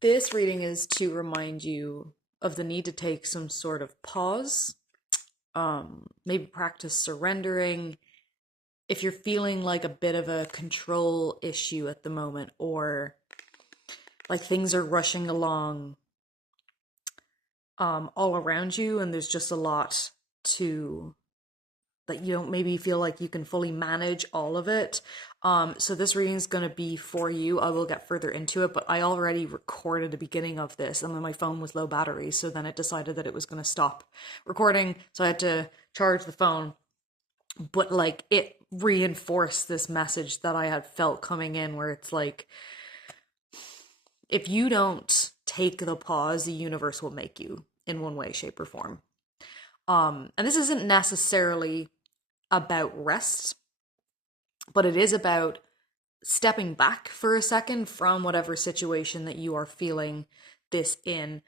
This reading is to remind you of the need to take some sort of pause, maybe practice surrendering. If you're feeling like a bit of a control issue at the moment, or like things are rushing along all around you, and there's just a lot to that you don't maybe feel like you can fully manage all of it. So this reading is going to be for you. I will get further into it, but I already recorded the beginning of this, and then my phone was low battery, so then it decided that it was going to stop recording, so I had to charge the phone. But like it reinforced this message that I had felt coming in, where it's like, if you don't take the pause, the universe will make you in one way, shape, or form. And this isn't necessarily about rest, but it is about stepping back for a second from whatever situation that you are feeling this in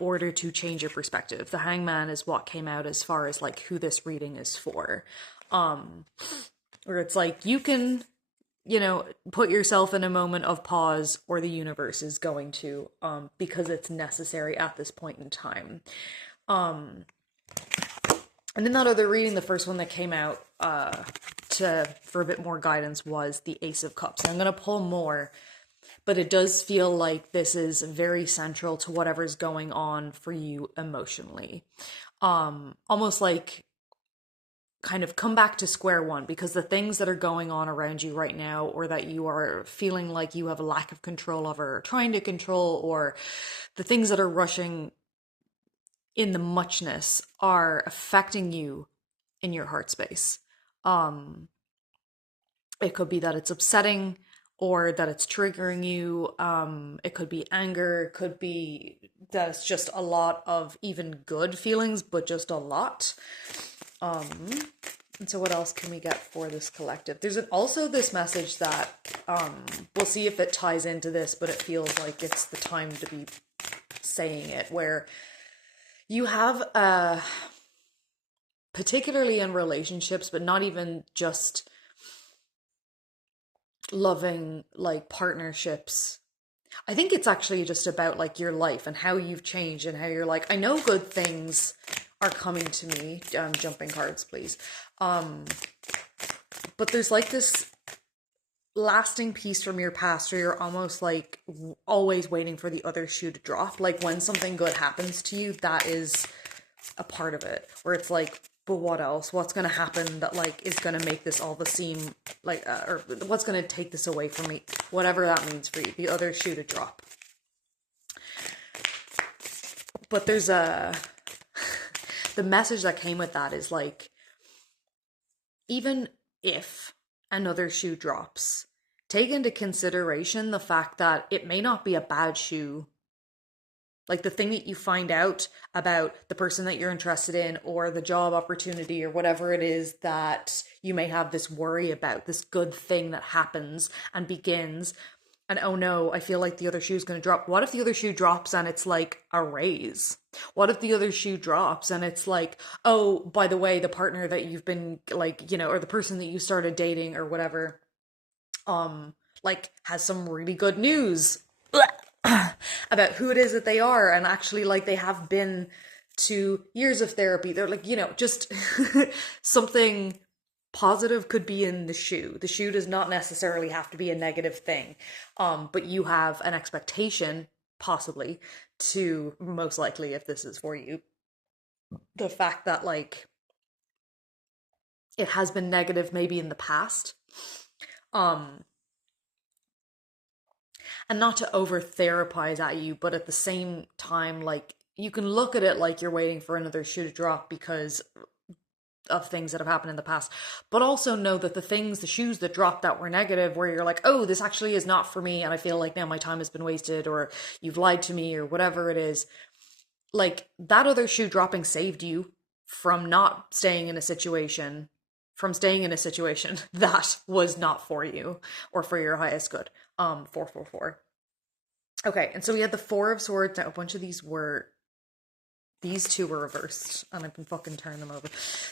order to change your perspective. The Hangman is what came out as far as like who this reading is for. Where it's like you can, put yourself in a moment of pause, or the universe is going to, because it's necessary at this point in time. And in that other reading, the first one that came out for a bit more guidance was the Ace of Cups. And I'm going to pull more, but it does feel like this is very central to whatever's going on for you emotionally. Almost like kind of come back to square one, because the things that are going on around you right now, or that you are feeling like you have a lack of control over, or trying to control, or the things that are rushing in the muchness, are affecting you in your heart space. It could be that it's upsetting, or that it's triggering you. It could be anger. It could be that it's just a lot of even good feelings, but just a lot. And so what else can we get for this collective? There's also this message that, we'll see if it ties into this, but it feels like it's the time to be saying it, where you have, particularly in relationships, but not even just loving like partnerships. I think it's actually just about like your life and how you've changed, and how you're like, I know good things are coming to me. Jumping cards, please. But there's like this lasting piece from your past, where you're almost like always waiting for the other shoe to drop. Like when something good happens to you, that is a part of it, where it's like, but what else? What's going to happen that like is going to make this all the seem like, or what's going to take this away from me? Whatever that means for you, the other shoe to drop. But there's the message that came with that is like, even if another shoe drops, take into consideration the fact that it may not be a bad shoe. Like the thing that you find out about the person that you're interested in, or the job opportunity, or whatever it is that you may have this worry about, this good thing that happens and begins, and oh no, I feel like the other shoe's going to drop. What if the other shoe drops and it's like a raise? What if the other shoe drops and it's like, oh, by the way, the partner that you've been like, or the person that you started dating or whatever, like has some really good news about who it is that they are, and actually like they have been to years of therapy. They're like, just something positive could be in the shoe. The shoe does not necessarily have to be a negative thing. But you have an expectation, possibly, to, most likely, if this is for you, the fact that like it has been negative maybe in the past. And not to over therapize at you, but at the same time, like you can look at it like you're waiting for another shoe to drop because of things that have happened in the past, but also know that the shoes that dropped that were negative, where you're like, oh, this actually is not for me, and I feel like now my time has been wasted, or you've lied to me, or whatever it is, like that other shoe dropping saved you from not staying in a situation, that was not for you or for your highest good. 444. Okay, and so we had the Four of Swords. Now, a bunch of these two were reversed, and I've been fucking turning them over.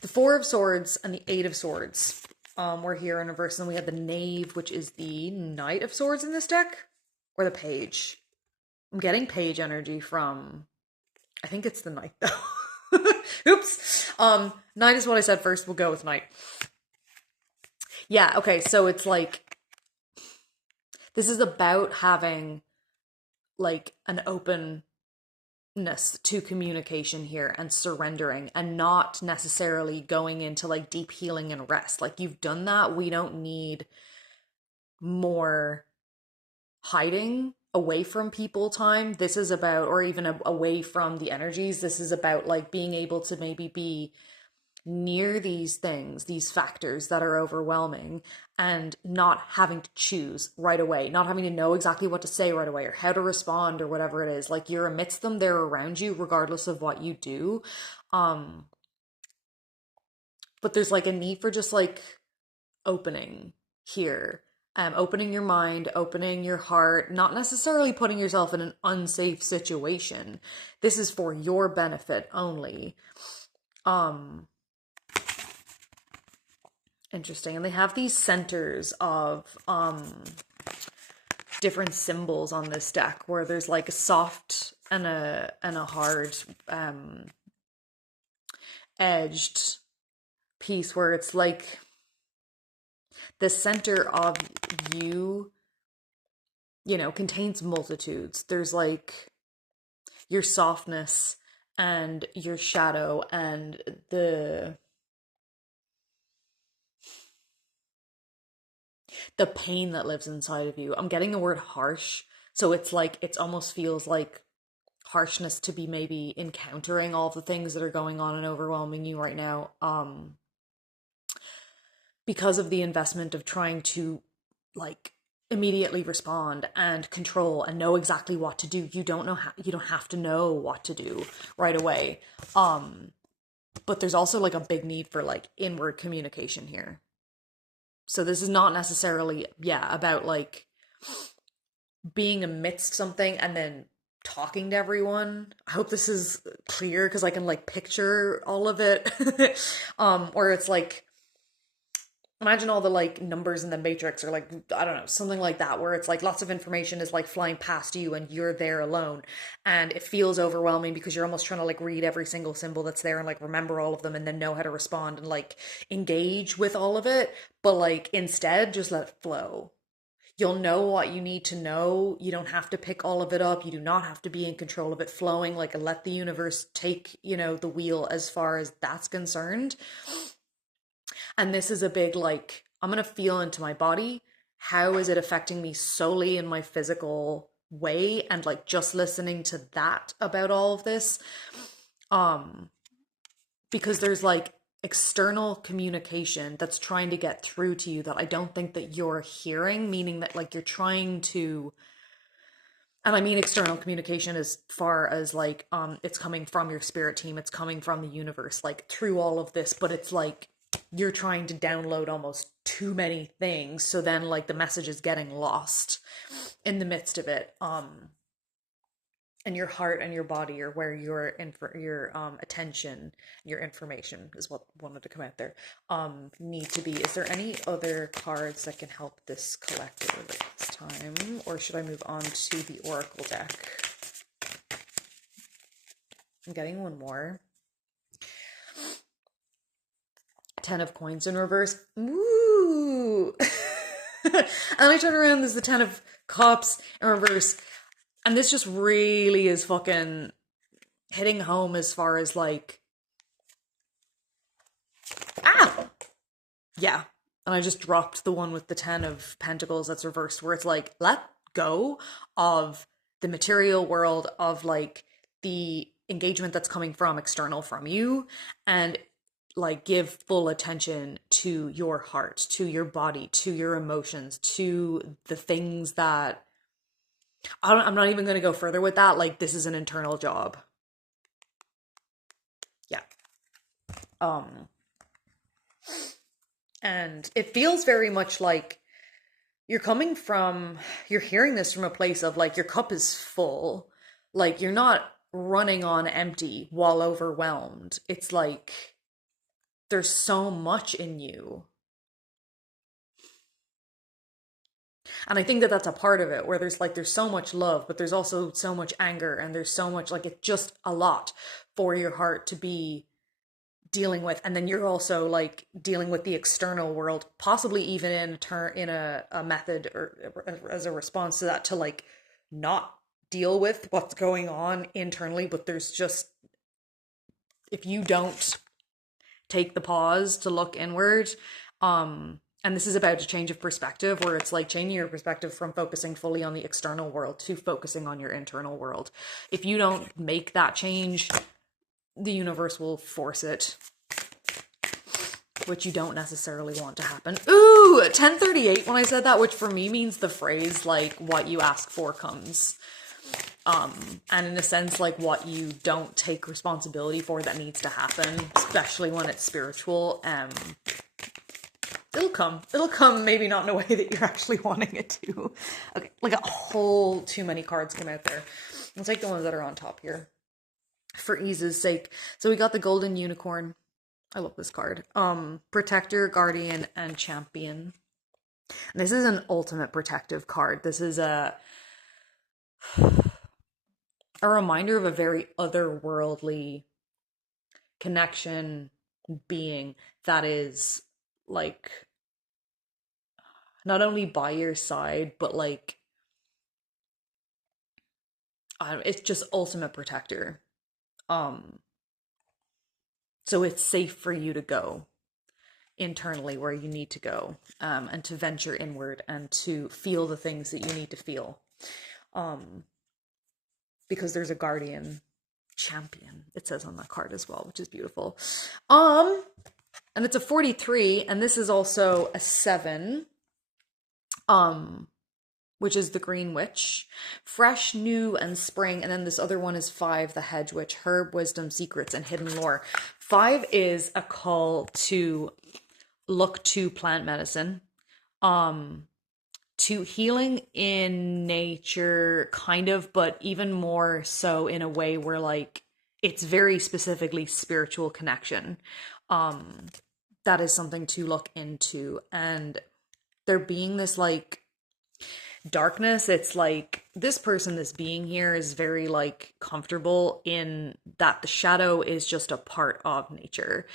The Four of Swords and the Eight of Swords were here in reverse, and then we had the Knave, which is the Knight of Swords in this deck, or the Page. I'm getting page energy from, I think it's the night though. Oops. Night is what I said first. We'll go with night. Yeah, okay, so it's like this is about having like an openness to communication here and surrendering and not necessarily going into like deep healing and rest. Like you've done that. We don't need more hiding away from people time. This is about, or even away from the energies. This is about like being able to maybe be near these things, these factors that are overwhelming, and not having to choose right away, not having to know exactly what to say right away or how to respond or whatever it is. Like you're amidst them, they're around you, regardless of what you do. Um, but there's like a need for just like opening here. Opening your mind, opening your heart, not necessarily putting yourself in an unsafe situation. This is for your benefit only. Um, Interesting. And they have these centers of different symbols on this deck where there's like a soft and a hard edged piece where it's like the center of you, you know, contains multitudes. There's like your softness and your shadow and the pain that lives inside of you. I'm getting the word harsh. So it's like, it's almost feels like harshness to be maybe encountering all the things that are going on and overwhelming you right now. Because of the investment of trying to like immediately respond and control and know exactly what to do. You don't know how, you don't have to know what to do right away. But there's also like a big need for like inward communication here. So this is not necessarily, yeah, about like being amidst something and then talking to everyone. I hope this is clear because I can like picture all of it. Or it's like imagine all the like numbers in the matrix or like I don't know, something like that where it's like lots of information is like flying past you and you're there alone and it feels overwhelming because you're almost trying to like read every single symbol that's there and like remember all of them and then know how to respond and like engage with all of it, but like instead just let it flow. You'll know what you need to know. You don't have to pick all of it up. You do not have to be in control of it flowing. Like let the universe take, you know, the wheel as far as that's concerned. And this is a big like, I'm going to feel into my body. How is it affecting me solely in my physical way? And like just listening to that about all of this. Um, because there's like external communication that's trying to get through to you that I don't think that you're hearing, meaning that like you're trying to, and I mean external communication as far as like it's coming from your spirit team, it's coming from the universe, like through all of this, but it's like you're trying to download almost too many things, so then like the message is getting lost in the midst of it. And your heart and your body are where your attention, your information is what wanted to come out there. Need to be. Is there any other cards that can help this collective at this time, or should I move on to the oracle deck? I'm getting one more. Ten of coins in reverse. Ooh. And I turn around, there's the Ten of Cups in reverse. And this just really is fucking hitting home as far as like, ah! Yeah. And I just dropped the one with the Ten of Pentacles that's reversed, where it's like, let go of the material world, of like the engagement that's coming from external from you, and like give full attention to your heart, to your body, to your emotions, to the things that I'm not even going to go further with that. Like this is an internal job. Yeah. Um and it feels very much like you're hearing this from a place of like your cup is full. Like you're not running on empty while overwhelmed. It's like there's so much in you. And I think that that's a part of it, where there's so much love, but there's also so much anger, and there's so much, like, it's just a lot for your heart to be dealing with. And then you're also like dealing with the external world, possibly even in a method or as a response to that, to like not deal with what's going on internally. But there's just, if you don't take the pause to look inward, and this is about a change of perspective, where it's like changing your perspective from focusing fully on the external world to focusing on your internal world. If you don't make that change, the universe will force it, which you don't necessarily want to happen. Ooh, 1038 when I said that, which for me means the phrase like what you ask for comes. And in a sense, like what you don't take responsibility for that needs to happen, especially when it's spiritual, it'll come. It'll come, maybe not in a way that you're actually wanting it to. Okay, like a whole too many cards come out there. Let's take the ones that are on top here for ease's sake. So we got the Golden Unicorn. I love this card. Protector, Guardian, and Champion. And this is an ultimate protective card. This is a reminder of a very otherworldly connection being that is like not only by your side, but like it's just ultimate protector. So it's safe for you to go internally where you need to go, and to venture inward and to feel the things that you need to feel. Because there's a guardian champion, it says on that card as well, which is beautiful. And it's a 43, and this is also a 7, which is the Green Witch. Fresh, new, and spring. And then this other one is 5, the Hedge Witch. Herb, wisdom, secrets, and hidden lore. 5 is a call to look to plant medicine, to healing in nature, kind of, but even more so in a way where like it's very specifically spiritual connection. That is something to look into. And there being this like darkness, it's like this person, this being here is very like comfortable in that the shadow is just a part of nature.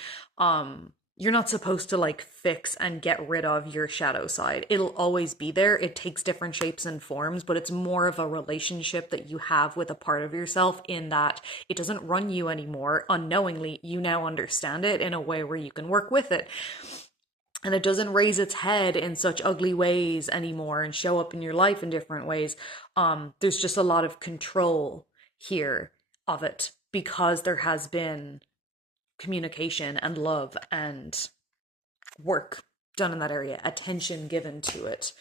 You're not supposed to like fix and get rid of your shadow side. It'll always be there. It takes different shapes and forms, but it's more of a relationship that you have with a part of yourself, in that it doesn't run you anymore. Unknowingly, you now understand it in a way where you can work with it. And it doesn't raise its head in such ugly ways anymore and show up in your life in different ways. There's just a lot of control here of it, because there has been communication and love and work done in that area, attention given to it.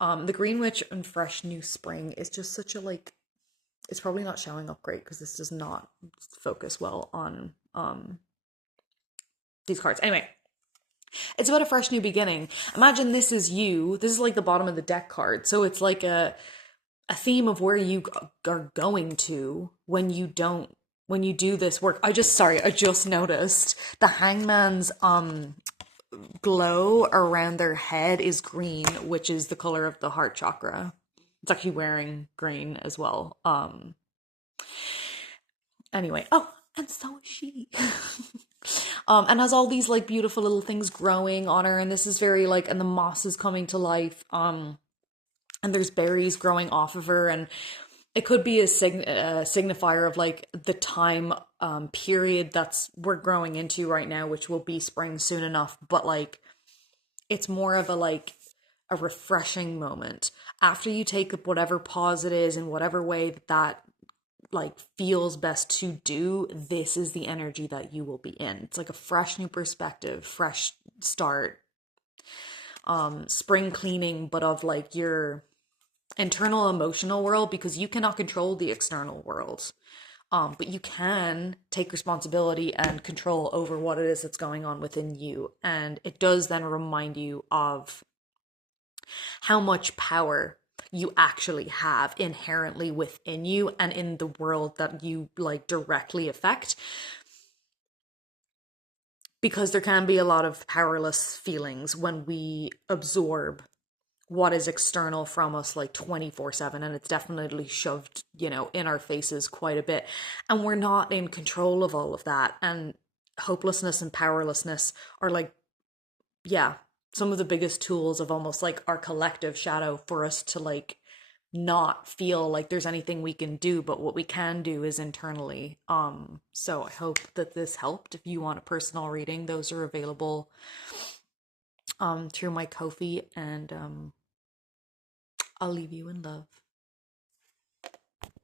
The Green Witch and Fresh New Spring is just such a like, it's probably not showing up great because this does not focus well on these cards. Anyway, it's about a fresh new beginning. Imagine this is you. This is like the bottom of the deck card. So it's like a theme of where you are going to when you do this work. I just noticed the Hangman's glow around their head is green, which is the color of the heart chakra. It's actually wearing green as well. Anyway, oh, and so is she. And has all these like beautiful little things growing on her, and this is very like, and the moss is coming to life, and there's berries growing off of her, and it could be a signifier of like the time period that's we're growing into right now, which will be spring soon enough. But like, it's more of a like a refreshing moment after you take whatever pause it is in whatever way that like feels best to do. This is the energy that you will be in. It's like a fresh new perspective, fresh start, spring cleaning, but of like your internal emotional world, because you cannot control the external world. But you can take responsibility and control over what it is that's going on within you. And it does then remind you of how much power you actually have inherently within you and in the world that you like directly affect. Because there can be a lot of powerless feelings when we absorb what is external from us like 24/7, and it's definitely shoved, in our faces quite a bit, and we're not in control of all of that. And hopelessness and powerlessness are like, yeah, some of the biggest tools of almost like our collective shadow for us to like not feel like there's anything we can do, but what we can do is internally. So I hope that this helped. If you want a personal reading, those are available through my Ko-fi, and I'll leave you in love.